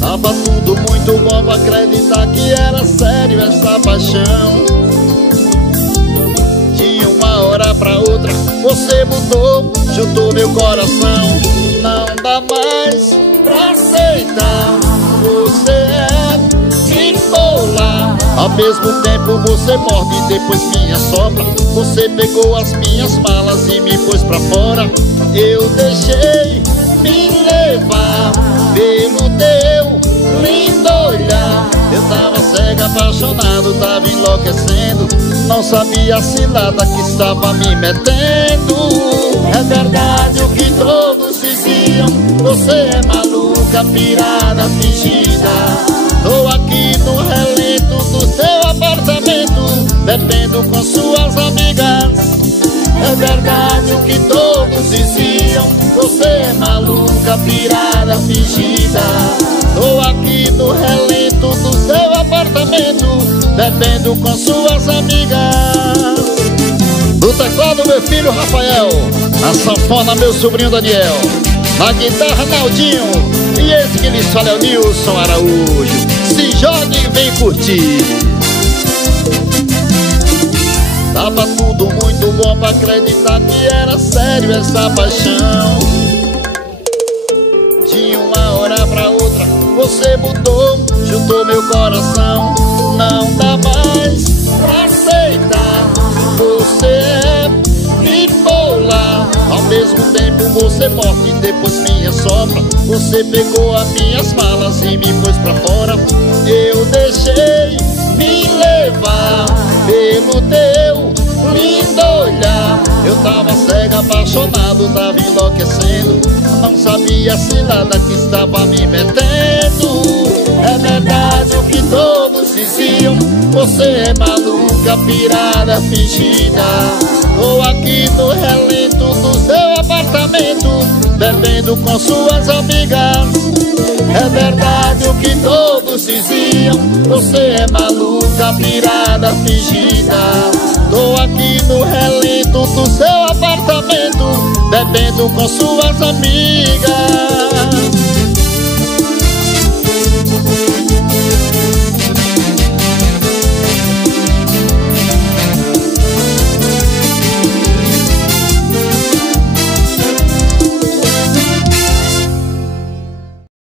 Tava tudo muito bom pra acreditar que era sério essa paixão. De uma hora pra outra você mudou, chutou meu coração. Não dá mais pra aceitar, você é bipolar. Ao mesmo tempo você morde e depois me assopra. Você pegou as minhas malas e me pôs pra fora. Eu deixei me levar pelo teu lindo olhar. Eu tava cego, apaixonado, tava enlouquecendo. Não sabia a cilada que estava me metendo. É verdade o que todos diziam, você é maluca, pirada, fingida. Tô aqui no relento do seu apartamento, bebendo com suas amigas. É verdade o que todos diziam, você é maluca, pirada, fingida. Tô aqui no relento do seu apartamento, bebendo com suas amigas. No teclado meu filho Rafael, na sanfona meu sobrinho Daniel, na guitarra Naldinho, e esse que lhes fala é o Nilson Araújo. Se jogue e vem curtir. Tava tudo muito bom pra acreditar que era sério essa paixão. De uma hora pra outra você mudou, chutou meu coração. Não dá mais pra aceitar, você é bipolar. Ao mesmo tempo você morde e depois me assopra. Você pegou as minhas malas e me pôs pra fora. Eu deixei me levar pelo teu lindo olhar. Eu tava cego, apaixonado, tava enlouquecendo. Não sabia a cilada que estava me metendo. É verdade o que todos diziam, você é maluca, pirada, fingida. Tô aqui no relento do seu apartamento, bebendo com suas amigas. É verdade o que todos diziam, você é maluca, pirada, fingida. Tô aqui no relento do seu apartamento, bebendo com suas amigas.